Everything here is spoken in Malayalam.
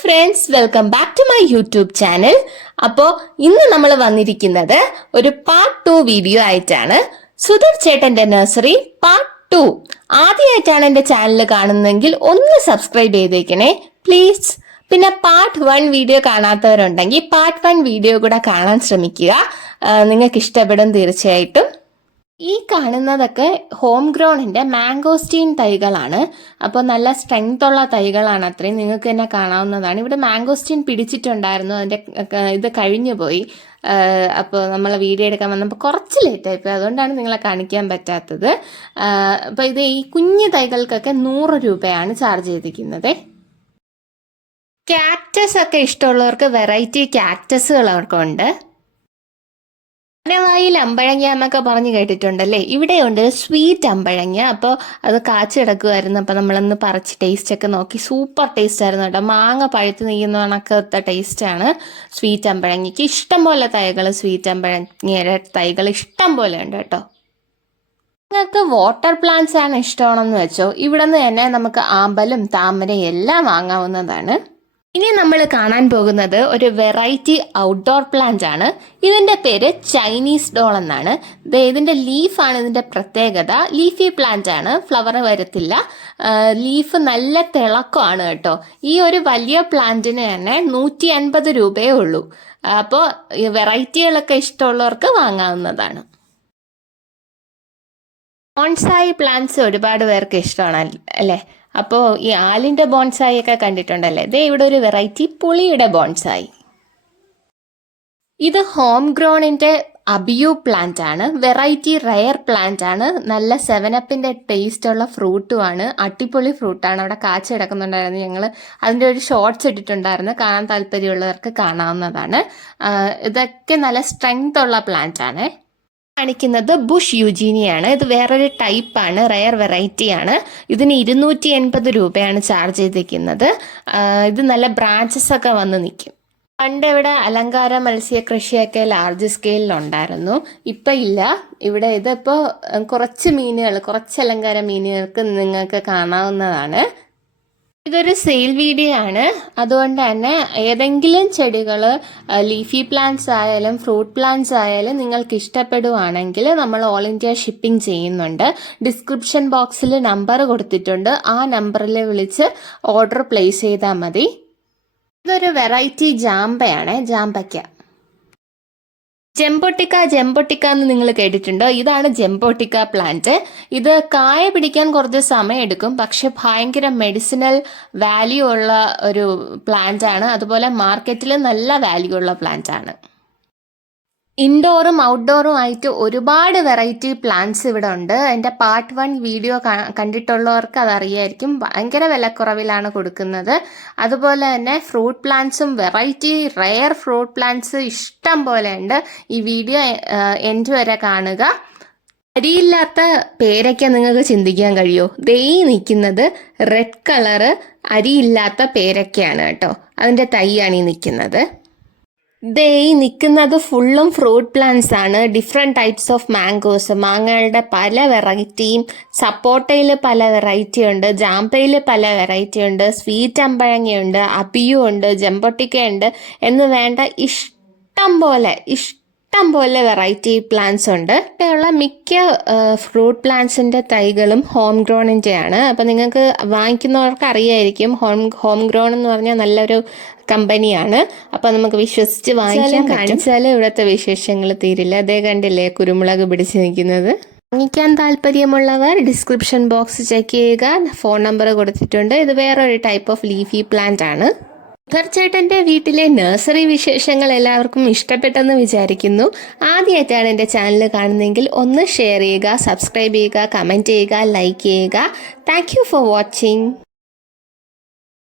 Friends, welcome back to my YouTube channel. അപ്പോൾ ഇന്ന് നമ്മൾ വന്നിരിക്കുന്നത് ഒരു പാർട്ട് 2 വീഡിയോ ആയിട്ടാണ്. സുധീർ ചേട്ടന്റെ നഴ്സറി പാർട്ട് 2. ആദ്യമായിട്ടാണ് എന്റെ ചാനൽ കാണുന്നതെങ്കിൽ ഒന്ന് സബ്സ്ക്രൈബ് ചെയ്തേക്കണേ പ്ലീസ്. പിന്നെ പാർട്ട് 1 വീഡിയോ കാണാത്തവരുണ്ടെങ്കിൽ പാർട്ട് 1 വീഡിയോ കൂടെ കാണാൻ ശ്രമിക്കുക. നിങ്ങൾക്ക് ഇഷ്ടപ്പെടും തീർച്ചയായിട്ടും. ഈ കാണുന്നതൊക്കെ ഹോം ഗ്രോണിന്റെ മാംഗോസ്റ്റീൻ തൈകളാണ്. അപ്പോൾ നല്ല സ്ട്രെങ്ത് ഉള്ള തൈകളാണ് അത്രയും. നിങ്ങൾക്ക് തന്നെ കാണാവുന്നതാണ്. ഇവിടെ മാംഗോസ്റ്റീൻ പിടിച്ചിട്ടുണ്ടായിരുന്നു, അതിന്റെ ഇത് കഴിഞ്ഞു പോയി. അപ്പോൾ നമ്മൾ വീഡിയോ എടുക്കാൻ വന്നപ്പോൾ കുറച്ച് ലേറ്റായിപ്പോയി, അതുകൊണ്ടാണ് നിങ്ങളെ കാണിക്കാൻ പറ്റാത്തത്. അപ്പോൾ ഇത് ഈ കുഞ്ഞു തൈകൾക്കൊക്കെ 100 രൂപയാണ് ചാർജ് ചെയ്തിരിക്കുന്നത്. കാക്ടസ് ഒക്കെ ഇഷ്ടമുള്ളവർക്ക് വെറൈറ്റി കാക്ടസുകളൊക്കെ ഉണ്ട്. വനവായിൽ അമ്പഴങ്ങ എന്നൊക്കെ പറഞ്ഞു കേട്ടിട്ടുണ്ടല്ലേ. ഇവിടെയുണ്ട് സ്വീറ്റ് അമ്പഴങ്ങ. അപ്പോൾ അത് കാച്ചിടക്കുമായിരുന്നു. അപ്പോൾ നമ്മളൊന്ന് പറിച്ച് ടേസ്റ്റ് ഒക്കെ നോക്കി. സൂപ്പർ ടേസ്റ്റ് ആയിരുന്നു കേട്ടോ. മാങ്ങ പഴുത്ത് നെയ്യുന്ന കണക്കത്തെ ടേസ്റ്റാണ് സ്വീറ്റ് അമ്പഴങ്ങയ്ക്ക്. ഇഷ്ടം പോലെ തൈകൾ, സ്വീറ്റ് അമ്പഴങ്ങയുടെ തൈകൾ ഇഷ്ടം പോലെ ഉണ്ട് കേട്ടോ. നിങ്ങൾക്ക് വാട്ടർ പ്ലാന്റ്സ് ആണ് ഇഷ്ടമാണെന്ന് വെച്ചോ, ഇവിടെ നിന്ന് തന്നെ നമുക്ക് ആമ്പലും താമരയും എല്ലാം വാങ്ങാവുന്നതാണ്. ഇനി നമ്മൾ കാണാൻ പോകുന്നത് ഒരു വെറൈറ്റി ഔട്ട്ഡോർ പ്ലാന്റ് ആണ്. ഇതിന്റെ പേര് ചൈനീസ് ഡോൾ എന്നാണ്. ഇതിന്റെ ലീഫാണ് ഇതിന്റെ പ്രത്യേകത. ലീഫി പ്ലാന്റ് ആണ്, ഫ്ലവർ വരത്തില്ല. ലീഫ് നല്ല തിളക്കമാണ് കേട്ടോ. ഈ ഒരു വലിയ പ്ലാന്റിന് തന്നെ 150 രൂപയേ ഉള്ളൂ. അപ്പോൾ വെറൈറ്റികളൊക്കെ ഇഷ്ടമുള്ളവർക്ക് വാങ്ങാവുന്നതാണ്. ബോൺസായി പ്ലാന്റ്സ് ഒരുപാട് പേർക്ക് ഇഷ്ടമാണ് അല്ലേ. അപ്പോൾ ഈ ആലിന്റെ ബോൺസായി ഒക്കെ കണ്ടിട്ടുണ്ടല്ലേ. ദേ ഇവിടെ ഒരു വെറൈറ്റി പുളിയുടെ ബോൺസായി. ഇത് ഹോം ഗ്രോണിന്റെ അബിയു പ്ലാന്റ് ആണ്. വെറൈറ്റി റയർ പ്ലാന്റ് ആണ്. നല്ല 7-അപ്പിന്റെ ടേസ്റ്റ് ഉള്ള ഫ്രൂട്ടും ആണ്. അടിപൊളി ഫ്രൂട്ടാണ്. അവിടെ കാച്ചു കിടക്കുന്നുണ്ടായിരുന്നു. ഞങ്ങൾ അതിന്റെ ഒരു ഷോർട്സ് ഇട്ടിട്ടുണ്ടായിരുന്നു. കാണാൻ താല്പര്യമുള്ളവർക്ക് കാണാവുന്നതാണ്. ഇതൊക്കെ നല്ല സ്ട്രെങ്ത് ഉള്ള പ്ലാന്റ് ആണ്. കാണിക്കുന്നത് ബുഷ് യൂജീനിയാണ്. ഇത് വേറൊരു ടൈപ്പാണ്, റയർ വെറൈറ്റി ആണ്. ഇതിന് 280 രൂപയാണ് ചാർജ് ചെയ്തിരിക്കുന്നത്. ഇത് നല്ല ബ്രാഞ്ചസ് ഒക്കെ വന്ന് നിൽക്കും. പണ്ട് ഇവിടെ അലങ്കാര മത്സ്യ കൃഷിയൊക്കെ ലാർജ് സ്കെയിലിൽ ഉണ്ടായിരുന്നു. ഇപ്പം ഇല്ല. ഇവിടെ ഇതിപ്പോൾ കുറച്ച് മീനുകൾ, കുറച്ച് അലങ്കാര മീനുകൾക്ക് നിങ്ങൾക്ക് കാണാവുന്നതാണ്. ഇതൊരു സെയിൽ വീഡിയോ ആണ്. അതുകൊണ്ട് തന്നെ ഏതെങ്കിലും ചെടികൾ, ലീഫി പ്ലാന്റ്സ് ആയാലും ഫ്രൂട്ട് പ്ലാന്റ്സ് ആയാലും നിങ്ങൾക്ക് ഇഷ്ടപ്പെടുവാണെങ്കിൽ നമ്മൾ ഓൾ ഇന്ത്യ ഷിപ്പിംഗ് ചെയ്യുന്നുണ്ട്. ഡിസ്ക്രിപ്ഷൻ ബോക്സിൽ നമ്പർ കൊടുത്തിട്ടുണ്ട്. ആ നമ്പറിൽ വിളിച്ച് ഓർഡർ പ്ലേസ് ചെയ്താൽ മതി. ഇതൊരു വെറൈറ്റി ജാമ്പയാണ്, ജാമ്പയ്ക്ക. ജെമ്പോട്ടിക്ക എന്ന് നിങ്ങൾ കേട്ടിട്ടുണ്ടോ? ഇതാണ് ജെമ്പോട്ടിക്ക പ്ലാന്റ്. ഇത് കായ പിടിക്കാൻ കുറച്ച് സമയം എടുക്കും, പക്ഷെ ഭയങ്കര മെഡിസിനൽ വാല്യൂ ഉള്ള ഒരു പ്ലാന്റ് ആണ്. അതുപോലെ മാർക്കറ്റിൽ നല്ല വാല്യൂ ഉള്ള പ്ലാന്റ് ആണ്. ഇൻഡോറും ഔട്ട്ഡോറും ആയിട്ട് ഒരുപാട് വെറൈറ്റി പ്ലാന്റ്സ് ഇവിടെ ഉണ്ട്. എൻ്റെ പാർട്ട് 1 വീഡിയോ കണ്ടിട്ടുള്ളവർക്ക് അതറിയായിരിക്കും. ഭയങ്കര വിലക്കുറവിലാണ് കൊടുക്കുന്നത്. അതുപോലെ തന്നെ ഫ്രൂട്ട് പ്ലാന്റ്സും വെറൈറ്റി റെയർ ഫ്രൂട്ട് പ്ലാന്റ്സ് ഇഷ്ടം പോലെ ഉണ്ട്. ഈ വീഡിയോ എൻഡ് വരെ കാണുക. അരിയില്ലാത്ത പേരയ്ക്ക നിങ്ങൾക്ക് ചിന്തിക്കാൻ കഴിയുമോ? ദേ നിൽക്കുന്നത് റെഡ് കളറ് അരിയില്ലാത്ത പേരയ്ക്കയാണ് കേട്ടോ. അതിൻ്റെ തൈയാണ് ഈ നിൽക്കുന്നത്. നിൽക്കുന്നത് ഫുള്ളും ഫ്രൂട്ട് പ്ലാന്റ്സ് ആണ്. ഡിഫറെൻറ്റ് ടൈപ്സ് ഓഫ് മാംഗോസ്, മാങ്ങകളുടെ പല വെറൈറ്റിയും. സപ്പോട്ടയിൽ പല വെറൈറ്റി ഉണ്ട്, ജാമ്പയിൽ പല വെറൈറ്റി ഉണ്ട്, സ്വീറ്റ് അമ്പഴങ്ങയുണ്ട്, അബിയു ഉണ്ട്, ജെമ്പോട്ടിക്കയുണ്ട് എന്ന് വേണ്ട ഇഷ്ടം പോലെ വെറൈറ്റി പ്ലാന്റ്സ് ഉണ്ട്. ഇവിടെയുള്ള മിക്ക ഫ്രൂട്ട് പ്ലാന്റ്സിന്റെ തൈകളും ഹോം ഗ്രോണിൻ്റെയാണ്. അപ്പം നിങ്ങൾക്ക് വാങ്ങിക്കുന്നവർക്ക് അറിയായിരിക്കും. ഹോം ഗ്രോൺ എന്ന് പറഞ്ഞാൽ നല്ലൊരു കമ്പനിയാണ്. അപ്പം നമുക്ക് വിശ്വസിച്ച് വാങ്ങിക്കാൻ കാണിച്ചാലും ഇവിടുത്തെ വിശേഷങ്ങൾ തീരില്ല. അതേ കണ്ടില്ലേ കുരുമുളക് പിടിച്ച് നിൽക്കുന്നത്. വാങ്ങിക്കാൻ താല്പര്യമുള്ളവർ ഡിസ്ക്രിപ്ഷൻ ബോക്സ് ചെക്ക് ചെയ്യുക. ഫോൺ നമ്പർ കൊടുത്തിട്ടുണ്ട്. ഇത് വേറൊരു ടൈപ്പ് ഓഫ് ലീഫി പ്ലാന്റ് ആണ്. ചേട്ടന്റെ വീട്ടിലെ നഴ്സറി വിശേഷങ്ങൾ എല്ലാവർക്കും ഇഷ്ടപ്പെട്ടെന്ന് വിചാരിക്കുന്നു. ആദ്യമായിട്ടാണ് എൻ്റെ ചാനൽ കാണുന്നതെങ്കിൽ ഒന്ന് ഷെയർ ചെയ്യുക, സബ്സ്ക്രൈബ് ചെയ്യുക, കമൻറ്റ് ചെയ്യുക, ലൈക്ക് ചെയ്യുക. Thank you for watching.